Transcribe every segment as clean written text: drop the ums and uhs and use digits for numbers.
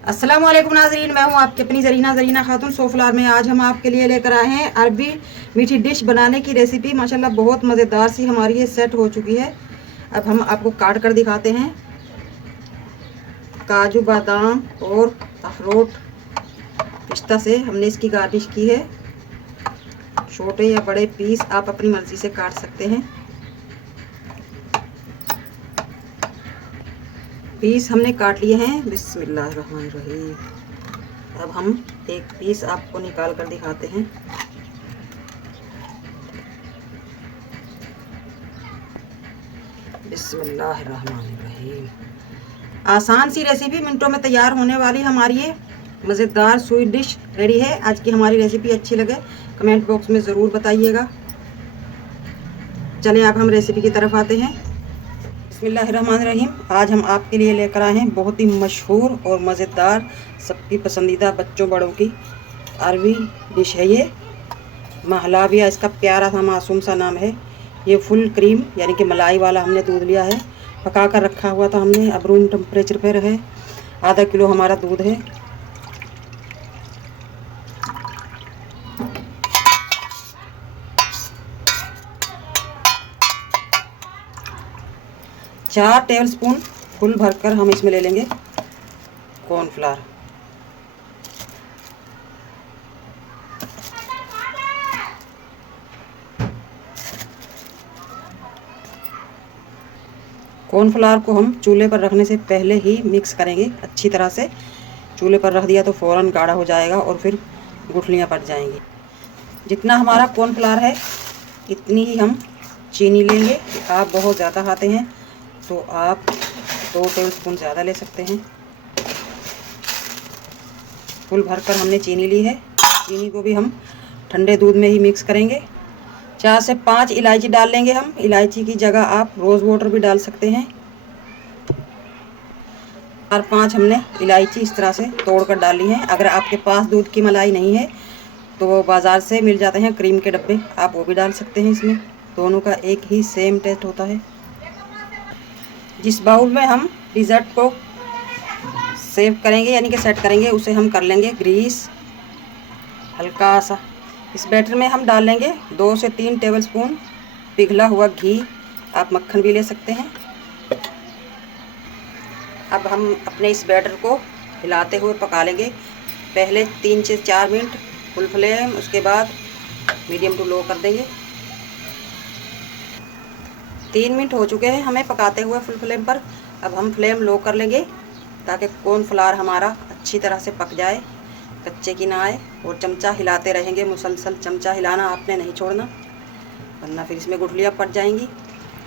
अस्सलाम वालेकुम नाज़रीन, मैं हूं आपकी अपनी ज़रीना खातून सोफलार में। आज हम आपके लिए लेकर आए हैं अरबी मीठी डिश बनाने की रेसिपी। माशाल्लाह बहुत मज़ेदार सी हमारी ये सेट हो चुकी है। अब हम आपको काट कर दिखाते हैं। काजू बादाम और अखरोट पिस्ता से हमने इसकी गार्निश की है। छोटे या बड़े पीस आप अपनी मर्ज़ी से काट सकते हैं। पीस हमने काट लिए हैं। बिस्मिल्लाहिर्रहमानिर्रहीम। अब हम एक पीस आपको निकाल कर दिखाते हैं। बिस्मिल्लाहिर्रहमानिर्रहीम। आसान सी रेसिपी, मिनटों में तैयार होने वाली हमारी ये मज़ेदार स्वीट डिश रेडी है। आज की हमारी रेसिपी अच्छी लगे कमेंट बॉक्स में ज़रूर बताइएगा। चलें अब हम रेसिपी की तरफ आते हैं। बिस्मिल्लाहिर्रहमानिर्रहीम। आज हम आपके लिए लेकर आए हैं बहुत ही मशहूर और मज़ेदार, सबकी पसंदीदा बच्चों बड़ों की अरबी डिश है ये। महलाविया इसका प्यारा सा मासूम सा नाम है। ये फुल क्रीम यानी कि मलाई वाला हमने दूध लिया है, पका कर रखा हुआ था हमने। अब रूम टेम्परेचर पर है। आधा किलो हमारा दूध है। चार टेबलस्पून फुल भरकर हम इसमें ले लेंगे कॉर्नफ्लावर। कॉर्नफ्लावर को हम चूल्हे पर रखने से पहले ही मिक्स करेंगे अच्छी तरह से। चूल्हे पर रख दिया तो फ़ौरन गाढ़ा हो जाएगा और फिर गुठलियाँ पड़ जाएंगी। जितना हमारा कॉर्नफ्लावर है इतनी ही हम चीनी लेंगे। आप बहुत ज़्यादा खाते हैं तो आप 2 टेबलस्पून ज़्यादा ले सकते हैं। फुल भरकर हमने चीनी ली है। चीनी को भी हम ठंडे दूध में ही मिक्स करेंगे। 4 से 5 इलायची डाल लेंगे हम। इलायची की जगह आप रोज़ वाटर भी डाल सकते हैं। 4-5 हमने इलायची इस तरह से तोड़ कर डाली हैं। अगर आपके पास दूध की मलाई नहीं है तो वो बाज़ार से मिल जाते हैं क्रीम के डब्बे, आप वो भी डाल सकते हैं इसमें। दोनों का एक ही सेम टेस्ट होता है। जिस बाउल में हम डिज़र्ट को सेव करेंगे यानी कि सेट करेंगे उसे हम कर लेंगे ग्रीस हल्का सा। इस बैटर में हम डाल लेंगे 2 से 3 टेबलस्पून पिघला हुआ घी। आप मक्खन भी ले सकते हैं। अब हम अपने इस बैटर को हिलाते हुए पका लेंगे। पहले 3 से 4 मिनट फुल फ्लेम, उसके बाद मीडियम टू लो कर देंगे। 3 मिनट हो चुके हैं हमें पकाते हुए फुल फ्लेम पर। अब हम फ्लेम लो कर लेंगे ताकि कॉर्नफ्लावर हमारा अच्छी तरह से पक जाए, कच्चे की ना आए। और चमचा हिलाते रहेंगे मुसलसल। चमचा हिलाना आपने नहीं छोड़ना वरना फिर इसमें गुठलियाँ पड़ जाएंगी।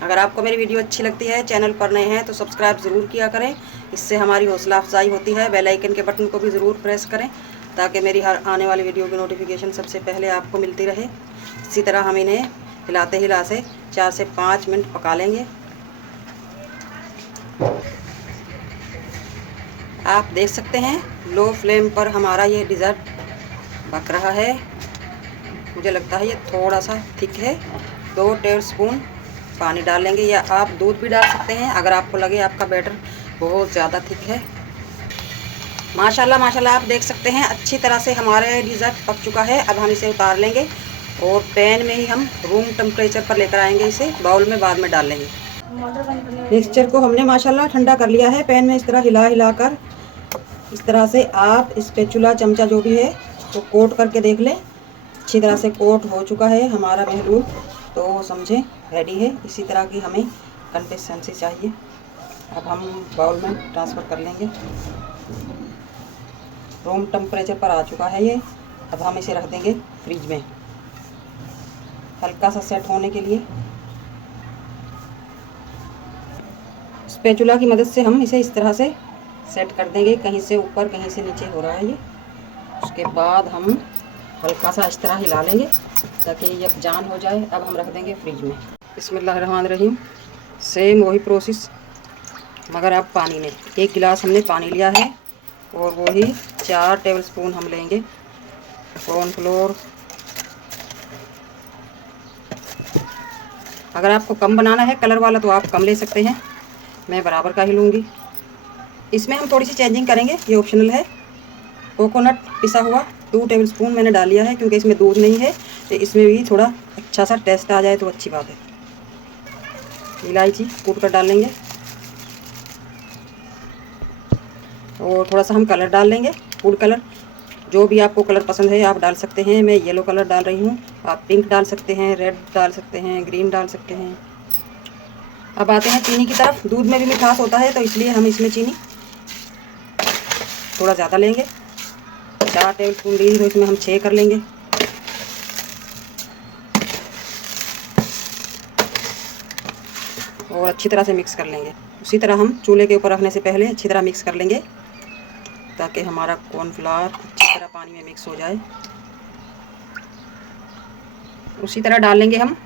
अगर आपको मेरी वीडियो अच्छी लगती है, चैनल पर नए हैं तो सब्सक्राइब ज़रूर किया करें, इससे हमारी हौसला अफजाई होती है। बेल आइकन के बटन को भी ज़रूर प्रेस करें ताकि मेरी हर आने वाली वीडियो की नोटिफिकेशन सबसे पहले आपको मिलती रहे। इसी तरह हम इन्हें हिलाते हिलाते 4 से 5 मिनट पका लेंगे। आप देख सकते हैं लो फ्लेम पर हमारा ये डिज़र्ट पक रहा है। मुझे लगता है ये थोड़ा सा थिक है। 2 टेबलस्पून पानी डाल लेंगे या आप दूध भी डाल सकते हैं अगर आपको लगे आपका बैटर बहुत ज़्यादा थिक है। माशाल्लाह माशाल्लाह, आप देख सकते हैं अच्छी तरह से हमारे डिज़र्ट पक चुका है। अब हम इसे उतार लेंगे और पैन में ही हम रूम टेम्परेचर पर लेकर आएंगे। इसे बाउल में बाद में डाल लेंगे। मिक्सचर को हमने माशाल्लाह ठंडा कर लिया है। पैन में इस तरह हिला हिला कर इस तरह से आप स्पैचुला चमचा जो भी है तो कोट करके देख लें। अच्छी तरह से कोट हो चुका है हमारा महलूल, तो समझें रेडी है। इसी तरह की हमें कंसिस्टेंसी चाहिए। अब हम बाउल में ट्रांसफ़र कर लेंगे। रूम टेम्परेचर पर आ चुका है ये। अब हम इसे रख देंगे फ्रिज में हल्का सा सेट होने के लिए। स्पैचुला की मदद से हम इसे इस तरह से सेट कर देंगे। कहीं से ऊपर कहीं से नीचे हो रहा है ये। उसके बाद हम हल्का सा इस तरह हिला लेंगे ताकि यकजान हो जाए। अब हम रख देंगे फ्रिज में। बिस्मिल्लाहिर्रहमानिर्रहीम। सेम वही प्रोसेस मगर अब पानी में 1 गिलास हमने पानी लिया है और वही 4 टेबलस्पून हम लेंगे कॉर्नफ्लोर। अगर आपको कम बनाना है कलर वाला तो आप कम ले सकते हैं, मैं बराबर का ही लूँगी। इसमें हम थोड़ी सी चेंजिंग करेंगे, ये ऑप्शनल है। कोकोनट पिसा हुआ 2 टेबलस्पून मैंने डाल लिया है, क्योंकि इसमें दूध नहीं है, तो इसमें भी थोड़ा अच्छा सा टेस्ट आ जाए तो अच्छी बात है। इलायची कूट कर डाल लेंगे और थोड़ा सा हम कलर डाल लेंगे, फूड कलर। जो भी आपको कलर पसंद है आप डाल सकते हैं। मैं येलो कलर डाल रही हूँ, आप पिंक डाल सकते हैं, रेड डाल सकते हैं, ग्रीन डाल सकते हैं। अब आते हैं चीनी की तरफ। दूध में भी मिठास होता है, तो इसलिए हम इसमें चीनी थोड़ा ज़्यादा लेंगे। 4 टेबलस्पून ली तो इसमें हम 6 कर लेंगे। और अच्छी तरह से मिक्स कर लेंगे। उसी तरह हम चूल्हे के ऊपर रखने से पहले अच्छी तरह मिक्स कर लेंगे, ताकि हमारा कॉर्नफ्लावर अच्छी तरह पानी में मिक्स हो जाए। उसी तरह डाल लेंगे हम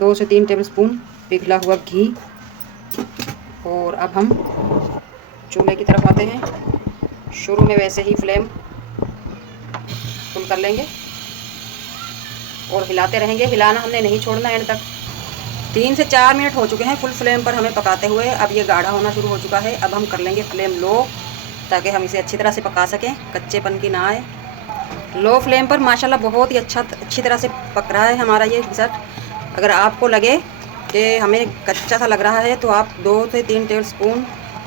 2 से 3 टेबलस्पून पिघला हुआ घी। और अब हम चूल्हे की तरफ आते हैं। शुरू में वैसे ही फ्लेम फुल कर लेंगे और हिलाते रहेंगे। हिलाना हमने नहीं छोड़ना एंड तक। 3 से 4 मिनट हो चुके हैं फुल फ्लेम पर हमें पकाते हुए। अब ये गाढ़ा होना शुरू हो चुका है। अब हम कर लेंगे फ्लेम लो, ताकि हम इसे अच्छी तरह से पका सकें, कच्चेपन की ना आए। लो फ्लेम पर माशाल्लाह बहुत ही अच्छी तरह से पक रहा है हमारा ये डिज़र्ट। अगर आपको लगे कि हमें कच्चा सा लग रहा है तो आप 2 से 3 टेबलस्पून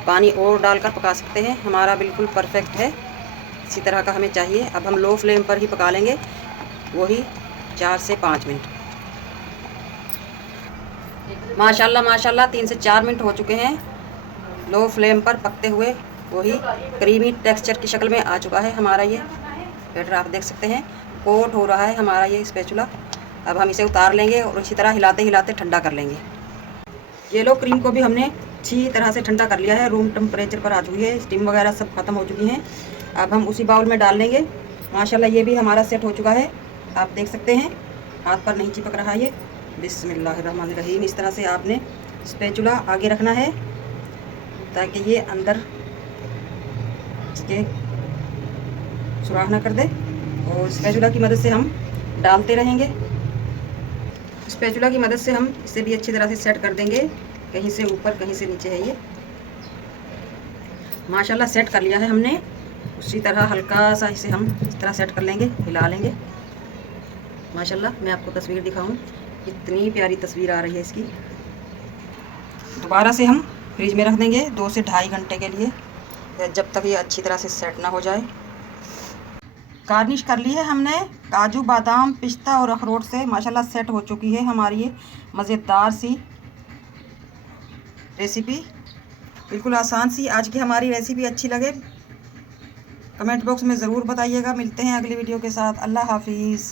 पानी और डालकर पका सकते हैं। हमारा बिल्कुल परफेक्ट है, इसी तरह का हमें चाहिए। अब हम लो फ्लेम पर ही पका लेंगे, वही 4 से 5 मिनट। माशाल्लाह माशाल्लाह 3 से 4 मिनट हो चुके हैं लो फ्लेम पर पकते हुए। वही क्रीमी टेक्सचर की शक्ल में आ चुका है हमारा ये बैटर। आप देख सकते हैं कोट हो रहा है हमारा ये स्पैचुला। अब हम इसे उतार लेंगे और इसी तरह हिलाते हिलाते ठंडा कर लेंगे। ये लो क्रीम को भी हमने अच्छी तरह से ठंडा कर लिया है, रूम टेम्परेचर पर आ चुकी है, स्टीम वगैरह सब खत्म हो चुकी हैं। अब हम उसी बाउल में डाल लेंगे। माशाल्लाह ये भी हमारा सेट हो चुका है, आप देख सकते हैं हाथ पर नहीं चिपक रहा ये। बिस्मिल्लाहिर्रहमानिर्रहीम। इस तरह से आपने स्पैचुला आगे रखना है, ताकि ये अंदर के सुराख ना कर दे। और स्पैचुला की मदद से हम डालते रहेंगे। स्पैचुला की मदद से हम इसे भी अच्छी तरह से सेट कर देंगे, कहीं से ऊपर कहीं से नीचे है ये। माशाल्लाह सेट कर लिया है हमने। उसी तरह हल्का सा इसे हम इस तरह सेट कर लेंगे, हिला लेंगे। माशाल्लाह मैं आपको तस्वीर दिखाऊं, इतनी प्यारी तस्वीर आ रही है इसकी। दोबारा से हम फ्रिज में रख देंगे 2 से 2.5 घंटे के लिए, जब तक ये अच्छी तरह से सेट ना हो जाए। गार्निश कर ली है हमने काजू बादाम पिस्ता और अखरोट से। माशाल्लाह सेट हो चुकी है हमारी ये मज़ेदार सी रेसिपी, बिल्कुल आसान सी। आज की हमारी रेसिपी अच्छी लगे कमेंट बॉक्स में ज़रूर बताइएगा। मिलते हैं अगली वीडियो के साथ। अल्लाह हाफिज़।